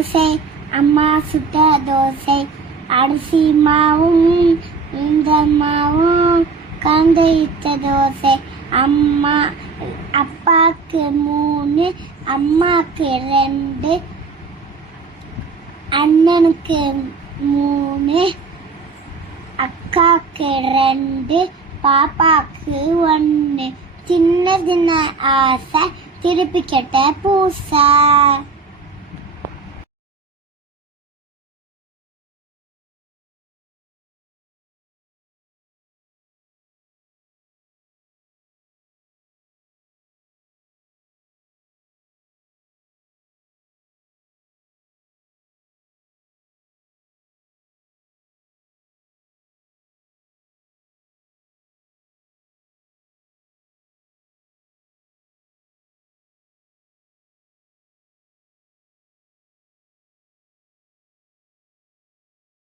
தோசை அம்மா சுட்ட தோசை அரிசி மாவும் இந்த மாவும் கலந்து இட்ட தோசை அம்மா அப்பாக்கு மூணு அம்மாக்கு ரெண்டு அண்ணனுக்கு மூணு அக்காக்கு ரெண்டு பாப்பாக்கு ஒன்று சின்ன சின்ன ஆசை திருப்பி கெட்ட பூசை.